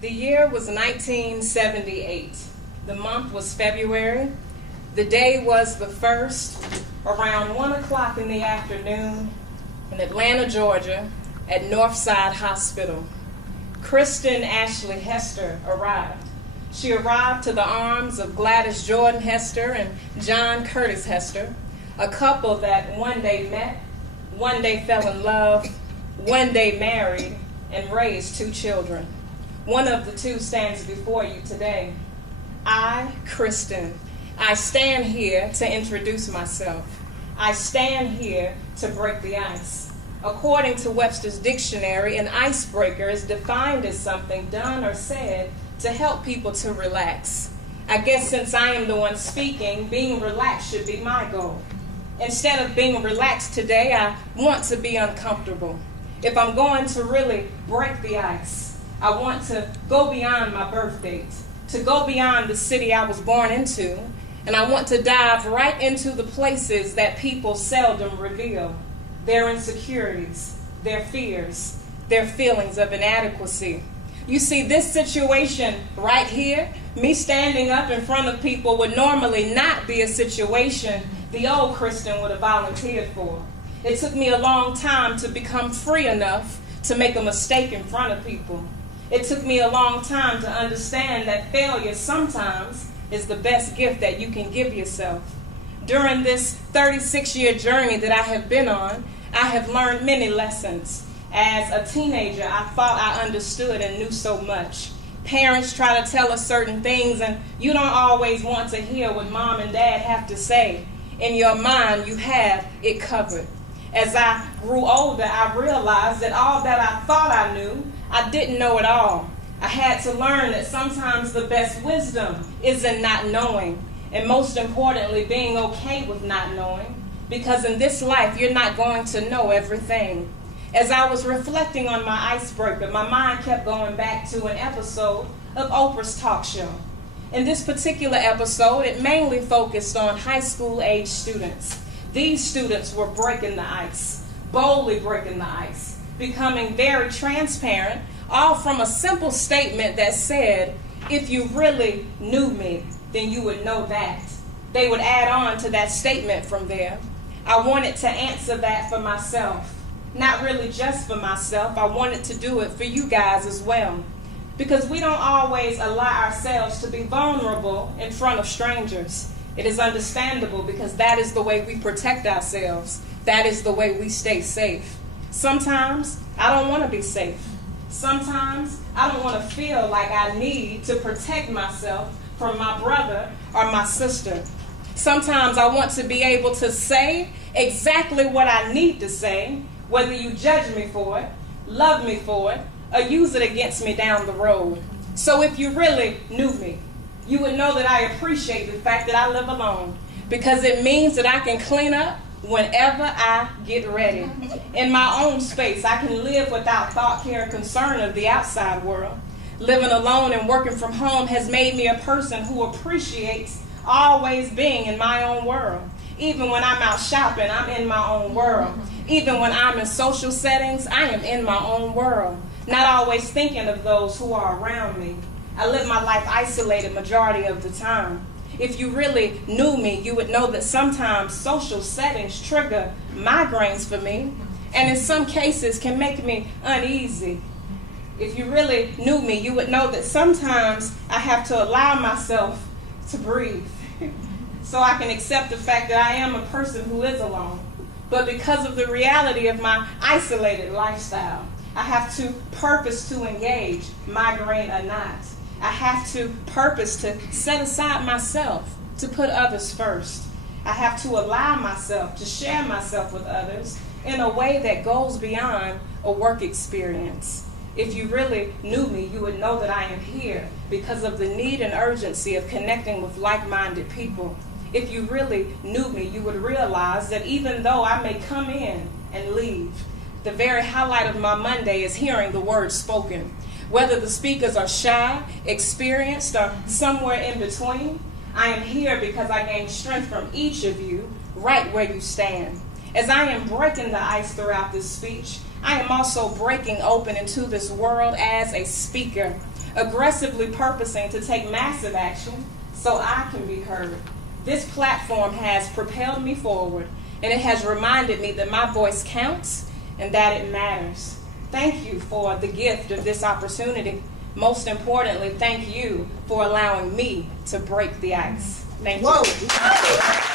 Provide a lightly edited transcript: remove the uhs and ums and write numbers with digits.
The year was 1978. The month was February. The day was the 1st, around 1 o'clock in the afternoon in Atlanta, Georgia, at Northside Hospital. Kristen Ashley Hester arrived. She arrived to the arms of Gladys Jordan Hester and John Curtis Hester, a couple that one day met, one day fell in love, one day married, and raised 2 children. One of the 2 stands before you today. I, Kristen, I stand here to introduce myself. I stand here to break the ice. According to Webster's dictionary, an icebreaker is defined as something done or said to help people to relax. I guess since I am the one speaking, being relaxed should be my goal. Instead of being relaxed today, I want to be uncomfortable. If I'm going to really break the ice, I want to go beyond my birth date, to go beyond the city I was born into, and I want to dive right into the places that people seldom reveal. Their insecurities, their fears, their feelings of inadequacy. You see, this situation right here, me standing up in front of people, would normally not be a situation the old Kristen would have volunteered for. It took me a long time to become free enough to make a mistake in front of people. It took me a long time to understand that failure sometimes is the best gift that you can give yourself. During this 36-year journey that I have been on, I have learned many lessons. As a teenager, I thought I understood and knew so much. Parents try to tell us certain things, and you don't always want to hear what mom and dad have to say. In your mind, you have it covered. As I grew older, I realized that all that I thought I knew, I didn't know it all. I had to learn that sometimes the best wisdom is in not knowing, and most importantly, being okay with not knowing, because in this life, you're not going to know everything. As I was reflecting on my icebreaker, my mind kept going back to an episode of Oprah's talk show. In this particular episode, it mainly focused on high school age students. These students were breaking the ice, boldly breaking the ice, becoming very transparent, all from a simple statement that said, if you really knew me, then you would know that. They would add on to that statement from there. I wanted to answer that for myself. Not really just for myself, I wanted to do it for you guys as well. Because we don't always allow ourselves to be vulnerable in front of strangers. It is understandable because that is the way we protect ourselves. That is the way we stay safe. Sometimes I don't want to be safe. Sometimes I don't want to feel like I need to protect myself from my brother or my sister. Sometimes I want to be able to say exactly what I need to say, whether you judge me for it, love me for it, or use it against me down the road. So if you really knew me, you would know that I appreciate the fact that I live alone, because it means that I can clean up whenever I get ready. In my own space, I can live without thought, care, and concern of the outside world. Living alone and working from home has made me a person who appreciates always being in my own world. Even when I'm out shopping, I'm in my own world. Even when I'm in social settings, I am in my own world, not always thinking of those who are around me. I live my life isolated majority of the time. If you really knew me, you would know that sometimes social settings trigger migraines for me, and in some cases can make me uneasy. If you really knew me, you would know that sometimes I have to allow myself to breathe so I can accept the fact that I am a person who is alone. But because of the reality of my isolated lifestyle, I have to purpose to engage, migraine or not. I have to purpose to set aside myself, to put others first. I have to allow myself to share myself with others in a way that goes beyond a work experience. If you really knew me, you would know that I am here because of the need and urgency of connecting with like-minded people. If you really knew me, you would realize that even though I may come in and leave, the very highlight of my Monday is hearing the word spoken. Whether the speakers are shy, experienced, or somewhere in between, I am here because I gain strength from each of you right where you stand. As I am breaking the ice throughout this speech, I am also breaking open into this world as a speaker, aggressively purposing to take massive action so I can be heard. This platform has propelled me forward, and it has reminded me that my voice counts and that it matters. Thank you for the gift of this opportunity. Most importantly, thank you for allowing me to break the ice. Thank you.